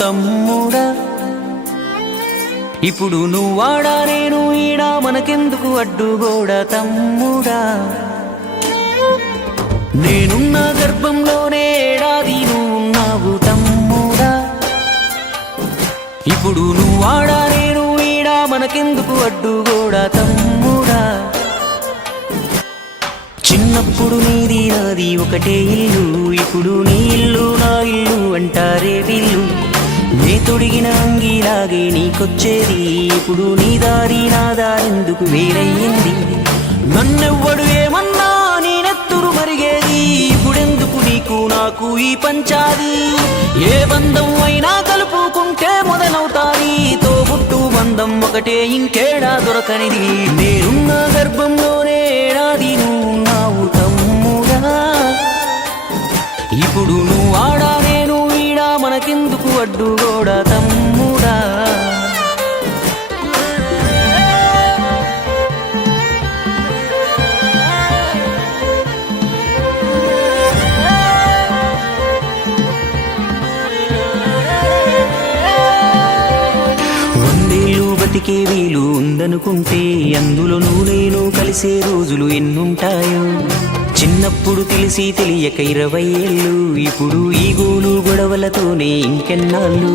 తమ్ముడా. ఇప్పుడు నువ్వాడా నేను ఈడా మనకెందుకు అడ్డుగోడ తమ్ముడా. నేనున్న గర్భంలోనే ఏడాది నువ్వున్నావు తమ్ముడా. ఇప్పుడు నువ్వాడా నేను ఈడా మనకెందుకు అడ్డుగోడ తమ్ముడా. చిన్నప్పుడు నీది నాది ఒకటే ఇల్లు, ఇప్పుడు నీ ఇల్లు నా ఇల్లు అంటారే వీళ్ళు. నే తొడిగిన అంగీలాగే నీకొచ్చేది, ఇప్పుడు నీ దారి నా దారెందుకు వేరయ్యింది. నన్నెవ్వడు ఏమన్నా నేనెత్తురు మరిగేది, ఇప్పుడెందుకు నీకు నాకు ఈ పంచాది. ఏ బంధం అయినా కలుపుకుంటే మొదలవుతాది, తోబుట్టు బంధం ఒకటే ఇంకేడా దొరకనిది. నేనున్న గర్భంలోనే ఏడాది నువ్వున్నావు తమ్ముడా. ఇప్పుడు నువ్వాడా నేను ఈడా మనకెందుకు అడ్డుగోడ తమ్ముడా. బతికే వీలు ఉందనుకుంటే అందులో నేను కలిసే రోజులు ఎన్నుంటాయో. చిన్నప్పుడు తెలిసి తెలియక 20 ఏళ్ళు, ఇప్పుడు ఈ గోలు గొడవలతోనే ఇంకెన్నాళ్ళు.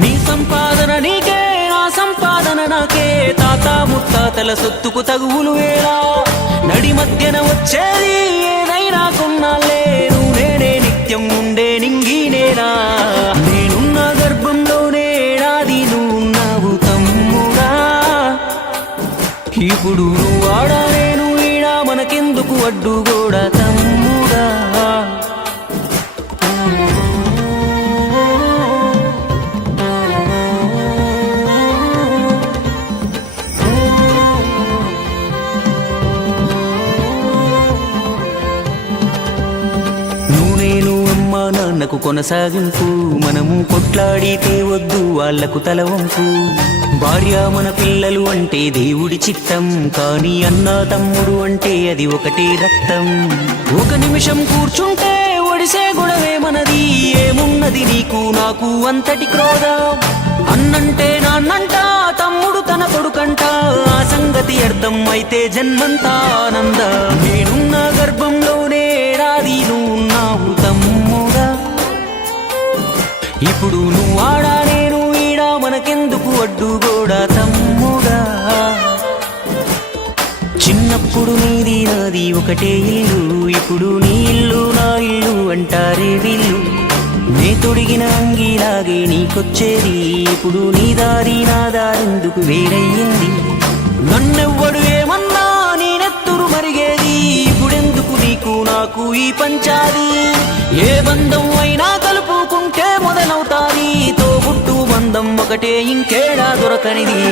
నీ సంపాదన నీకే నా సంపాదన నాకే, తాత ముత్తాతల సొత్తుకు తగువులు వేలా. నడి మధ్యన వచ్చేది ఏదైనా కొన్నాళ్ళే, నువ్వు నేనే నిత్యం ఉండే నింగినేనా. నేనున్న గర్భంలోనే ఏడాది నువ్వున్నావు తమ్ముడా. ఇప్పుడు నువ్వాడా నేను ఈడా మనకెందుకు అడ్డుగోడ తమ్ముడా. నాన్నకు కొనసాగింపు, మనము కొట్లాడితే వద్దు వాళ్లకు తలవంపు. భార్య మన పిల్లలు అంటే దేవుడి చిత్తం, కానీ అన్న తమ్ముడు అంటే అది ఒకటే రక్తం. ఒక నిమిషం కూర్చుంటే ఒడిసే గొడవే మనది, ఏమున్నది నీకు నాకు అంతటి క్రోధం. అన్నంటే నాన్నంట, తమ్ముడు తన కొడుకంట, ఆ సంగతి అర్థం అయితే జన్మంతా ఆనంద. నేనున్న గర్భంలోనే ఏడాది నువ్వున్నావు తమ్ముడా. ఇప్పుడు నువ్వాడా నేను ఈడా మనకెందుకు అడ్డుగోడ తమ్ముడా. చిన్నప్పుడు నీది నాది ఒకటే ఇల్లు, ఇప్పుడు నీ ఇల్లు నా ఇల్లు అంటారే వీళ్ళు. నే తొడిగిన అంగీలాగే నీకొచ్చేది, ఇప్పుడు నీ దారి నా దారెందుకు వేరయ్యింది. నన్నెవ్వడు ఏమన్నా నేనెత్తురు మరిగేది, ఇప్పుడెందుకు నీకు నాకు ఈ పంచాది. ఏ బంధం అయినా కలుపుకుంటే మొదలవుతాది, తోబుట్టు బంధం ఒకటే ఇంకేడా దొరకనిది.